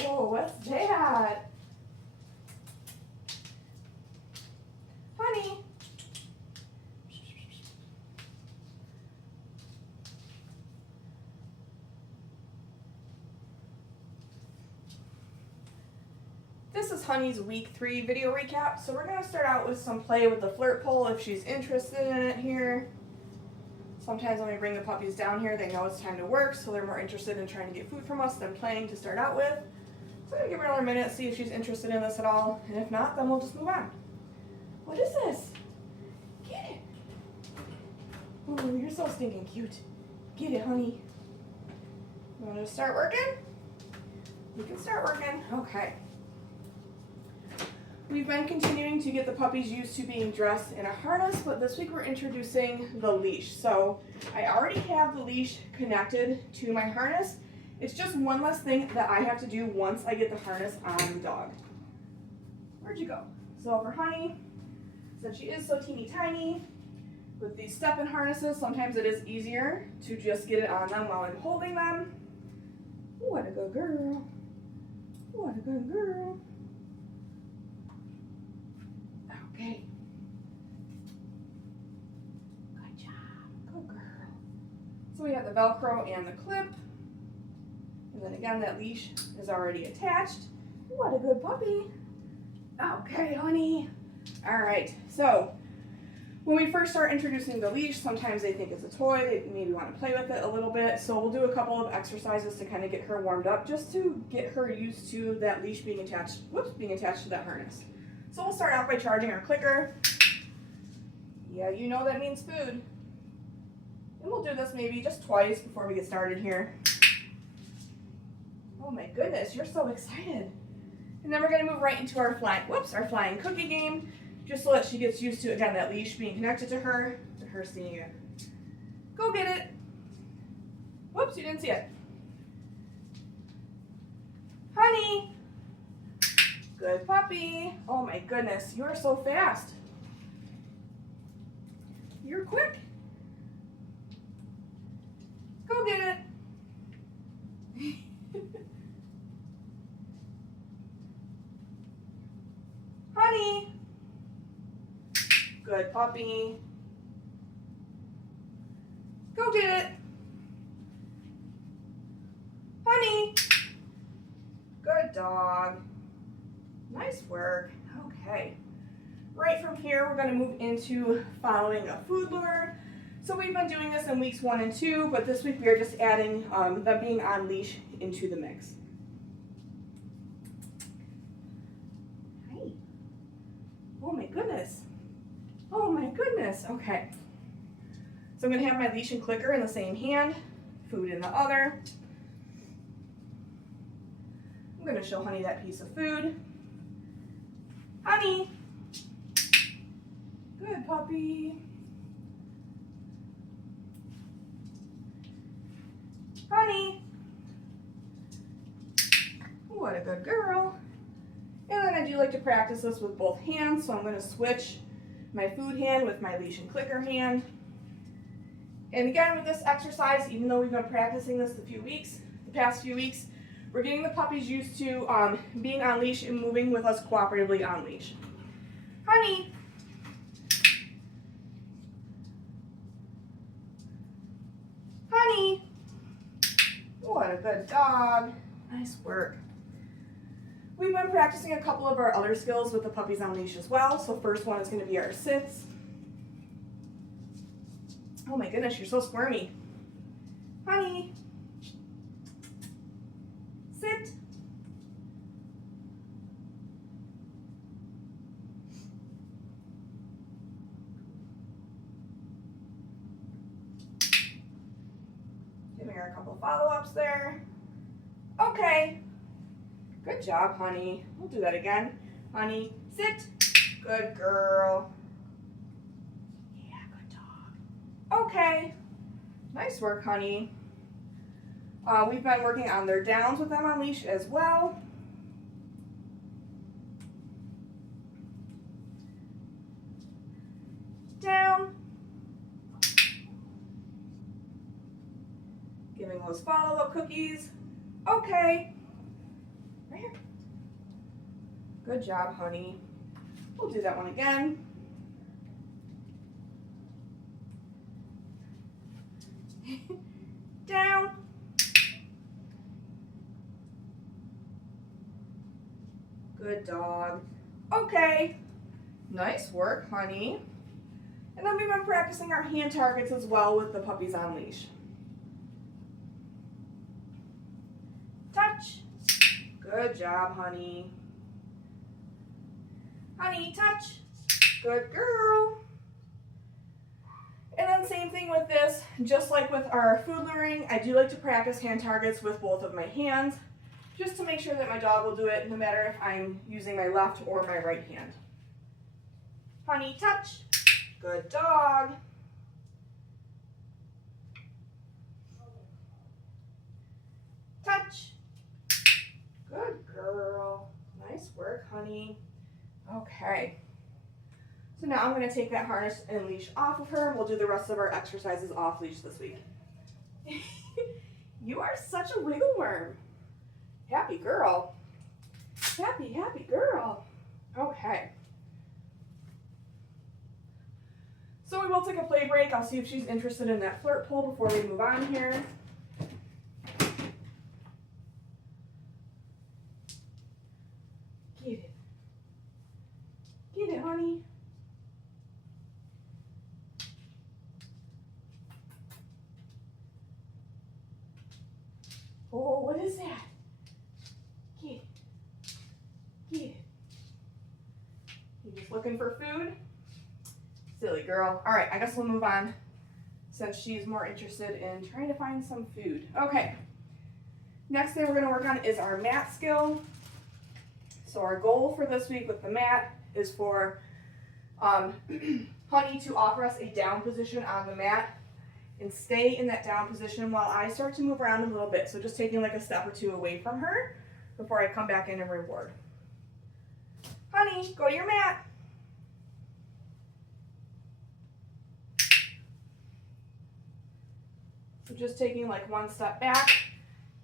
Oh, what's that? Honey. This is Honey's week 3 video recap. So we're going to start out with some play with the flirt pole if she's interested in it here. Sometimes when we bring the puppies down here, they know it's time to work, so they're more interested in trying to get food from us than playing to start out with. So I'm going to give her another minute, see if she's interested in this at all, and if not, then we'll just move on. What is this? Get it. Oh, you're so stinking cute. Get it, honey. You want to start working? You can start working. Okay. We've been continuing to get the puppies used to being dressed in a harness, but this week we're introducing the leash. So I already have the leash connected to my harness. It's just one less thing that I have to do once I get the harness on the dog. Where'd you go? So for Honey, since she is so teeny tiny, with these step-in harnesses, sometimes it is easier to just get it on them while I'm holding them. What a good girl. What a good girl. Okay. Good job. Good girl. So we have the Velcro and the clip. And then again, that leash is already attached. What a good puppy. Okay, honey. All right. So when we first start introducing the leash, sometimes they think it's a toy. They maybe want to play with it a little bit. So we'll do a couple of exercises to kind of get her warmed up, just to get her used to that leash being attached, being attached to that harness. So we'll start off by charging our clicker. Yeah, you know that means food. And we'll do this maybe just twice before we get started here. Oh my goodness, you're so excited. And then we're gonna move right into our flying cookie game, just so that she gets used to, again, that leash being connected to her seeing it. Go get it. Whoops, you didn't see it. Honey. Good puppy. Oh my goodness, you are so fast. You're quick. Go get it. Honey. Good puppy. Go get it. Honey. Good dog. Nice work. Okay. Right from here, we're going to move into following a food lure. So we've been doing this in weeks 1 and 2, but this week we are just adding them being on leash into the mix. Hi. Oh my goodness. Oh my goodness. Okay. So I'm going to have my leash and clicker in the same hand, food in the other. I'm going to show Honey that piece of food. Honey. Good puppy. Honey. What a good girl. And then I do like to practice this with both hands, so I'm going to switch my food hand with my leash and clicker hand. And again, with this exercise, even though we've been practicing this the past few weeks, we're getting the puppies used to being on leash and moving with us cooperatively on leash. Honey. Honey. What a good dog. Nice work. We've been practicing a couple of our other skills with the puppies on leash as well. So first one is going to be our sits. Oh my goodness, you're so squirmy. Honey. Sit. Giving her a couple follow-ups there. Okay. Good job, Honey. We'll do that again. Honey, sit. Good girl. Yeah, good dog. Okay. Nice work, Honey. We've been working on their downs with them on leash as well. Down. Giving those follow-up cookies. Okay. Good job, honey. We'll do that one again. Down. Good dog. Okay. Nice work, honey. And then we've been practicing our hand targets as well with the puppies on leash. Touch. Good job, honey. Honey, touch. Good girl. And then same thing with this, just like with our food luring, I do like to practice hand targets with both of my hands, just to make sure that my dog will do it no matter if I'm using my left or my right hand. Honey, touch. Good dog. Touch. Good girl. Nice work, honey. Okay. So now I'm going to take that harness and leash off of her, and we'll do the rest of our exercises off leash this week. You are such a wiggle worm. Happy girl. Happy, happy girl. Okay. So we will take a play break. I'll see if she's interested in that flirt pole before we move on here. Get it. Get it, honey. Oh, what is that? Get it. Get it. You just looking for food? Silly girl. All right, I guess we'll move on since she's more interested in trying to find some food. Okay. Next thing we're going to work on is our mat skill. So our goal for this week with the mat is for Honey to offer us a down position on the mat and stay in that down position while I start to move around a little bit. So just taking like a step or two away from her before I come back in and reward. Honey, go to your mat. So just taking like one step back,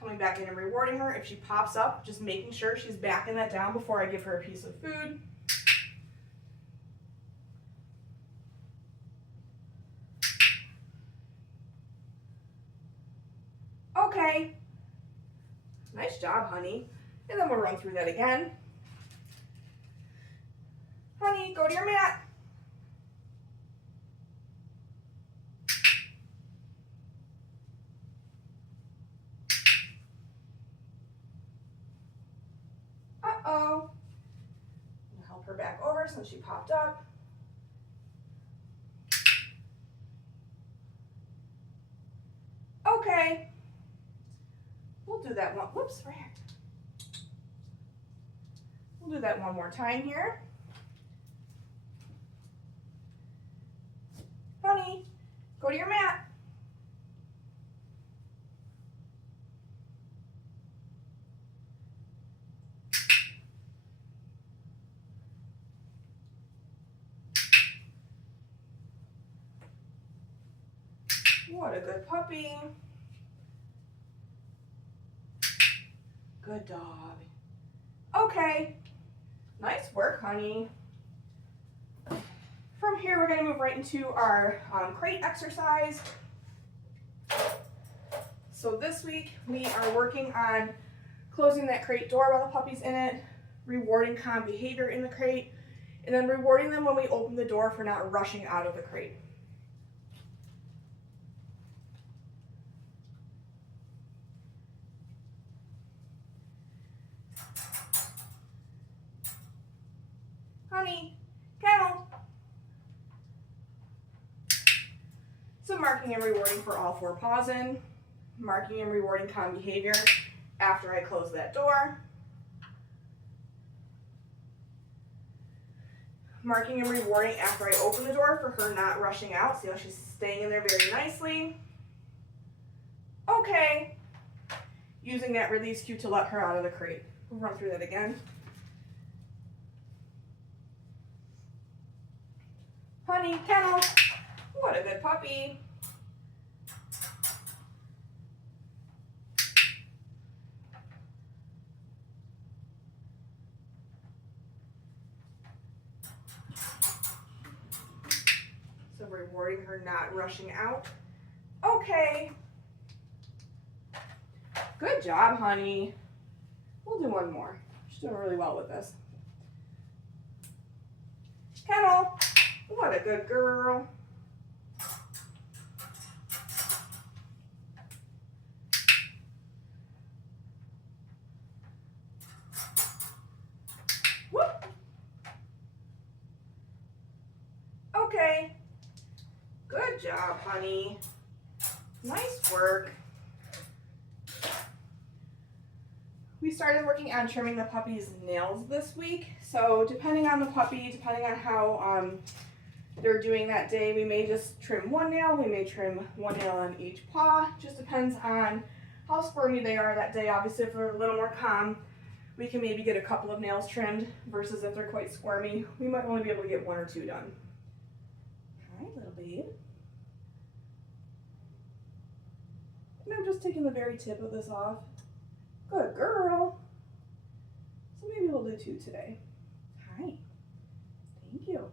coming back in and rewarding her. If she pops up, just making sure she's back in that down before I give her a piece of food. Okay. Nice job, honey. And then we'll run through that again. Honey, go to your mat. Uh-oh. I'll help her back over since she popped up. Okay. We'll do that one. Whoops, right here. We'll do that one more time here. Honey, go to your mat. What a good puppy. Good dog. Okay. Nice work, honey. From here, we're going to move right into our crate exercise. So this week, we are working on closing that crate door while the puppy's in it, rewarding calm behavior in the crate, and then rewarding them when we open the door for not rushing out of the crate. Honey, kennel. So marking and rewarding for all 4 paws in, marking and rewarding calm behavior after I close that door, marking and rewarding after I open the door for her not rushing out. See how she's staying in there very nicely. Okay. Using that release cue to let her out of the crate. We'll run through that again. Honey, kennel. What a good puppy. boarding her, not rushing out. Okay. Good job, honey. We'll do one more. She's doing really well with this. Kennel. What a good girl. Whoop. Okay. Good job, honey. Nice work. We started working on trimming the puppy's nails this week. So depending on the puppy, depending on how they're doing that day, we may just trim one nail, we may trim one nail on each paw. Just depends on how squirmy they are that day. Obviously, if they're a little more calm, we can maybe get a couple of nails trimmed, versus if they're quite squirmy, we might only be able to get 1 or 2 done. All right, little babe. And I'm just taking the very tip of this off. Good girl. So maybe we'll do 2 today. Hi. Thank you.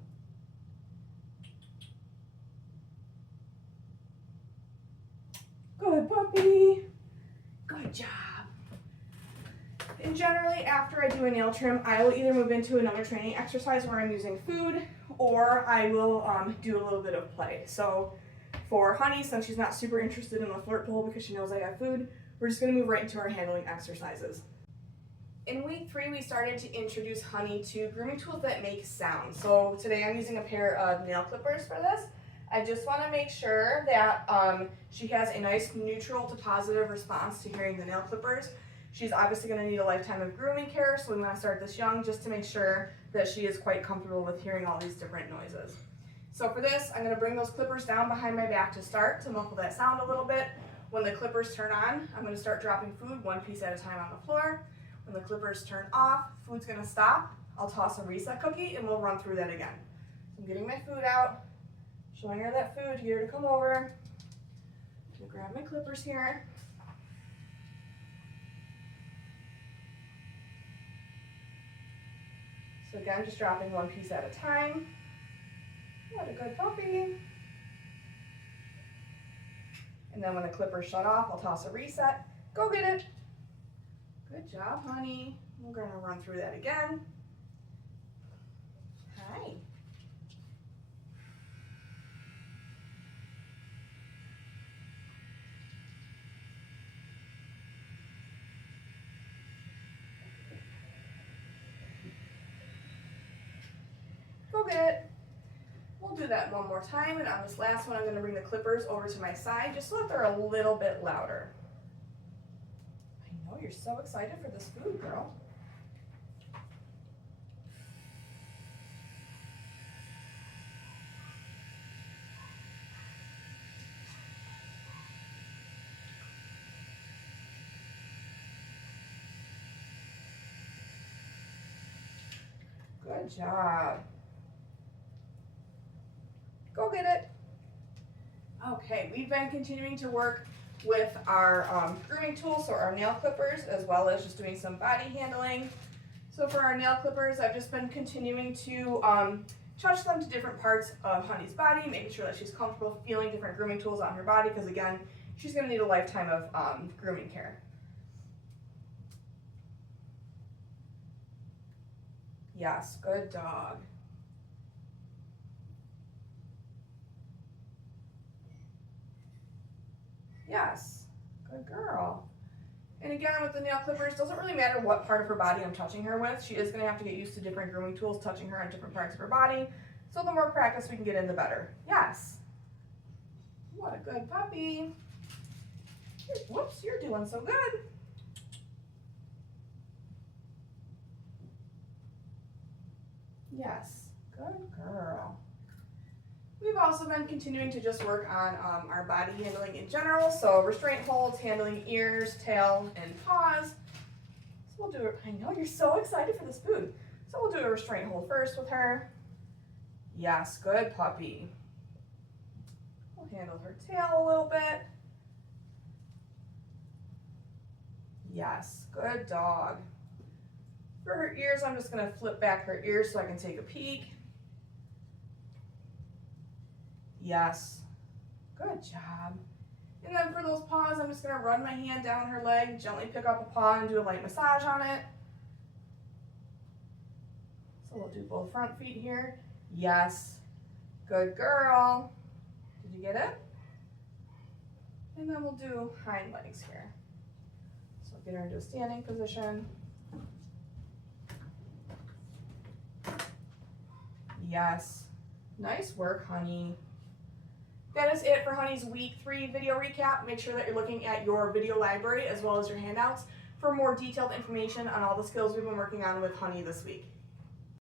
Good puppy. Good job. And generally, after I do a nail trim, I will either move into another training exercise where I'm using food, or I will do a little bit of play. So for Honey, since she's not super interested in the flirt pole because she knows I have food, we're just going to move right into our handling exercises. In week 3, we started to introduce Honey to grooming tools that make sound. So today I'm using a pair of nail clippers for this. I just want to make sure that she has a nice neutral to positive response to hearing the nail clippers. She's obviously going to need a lifetime of grooming care, so we want to start this young just to make sure that she is quite comfortable with hearing all these different noises. So for this, I'm going to bring those clippers down behind my back to start, to muffle that sound a little bit. When the clippers turn on, I'm going to start dropping food 1 piece at a time on the floor. When the clippers turn off, food's going to stop. I'll toss a reset cookie and we'll run through that again. So I'm getting my food out, showing her that food, get her to come over. I'm going to grab my clippers here. So again, just dropping 1 piece at a time. What a good puppy. And then when the clippers shut off, I'll toss a reset. Go get it. Good job, honey. We're going to run through that again. Hi. Go get it. We'll do that one more time, and on this last one, I'm going to bring the clippers over to my side just so that they're a little bit louder. I know you're so excited for this food, girl. Good job. Go get it. Okay, we've been continuing to work with our grooming tools, so our nail clippers, as well as just doing some body handling. So for our nail clippers, I've just been continuing to touch them to different parts of Honey's body, making sure that she's comfortable feeling different grooming tools on her body, because again, she's going to need a lifetime of grooming care. Yes, good dog. Yes, good girl. And again, with the nail clippers, doesn't really matter what part of her body I'm touching her with. She is going to have to get used to different grooming tools, touching her on different parts of her body. So the more practice we can get in, the better. Yes. What a good puppy. Whoops, you're doing so good. Yes, good girl. We've also been continuing to just work on our body handling in general. So restraint holds, handling ears, tail, and paws. So we'll do it. I know you're so excited for this food. So we'll do a restraint hold first with her. Yes, good puppy. We'll handle her tail a little bit. Yes, good dog. For her ears, I'm just going to flip back her ears so I can take a peek. Yes. Good job. And then for those paws, I'm just going to run my hand down her leg, gently pick up a paw and do a light massage on it. So we'll do both front feet here. Yes. Good girl. Did you get it? And then we'll do hind legs here. So get her into a standing position. Yes. Nice work, honey. That is it for Honey's week 3 video recap. Make sure that you're looking at your video library as well as your handouts for more detailed information on all the skills we've been working on with Honey this week.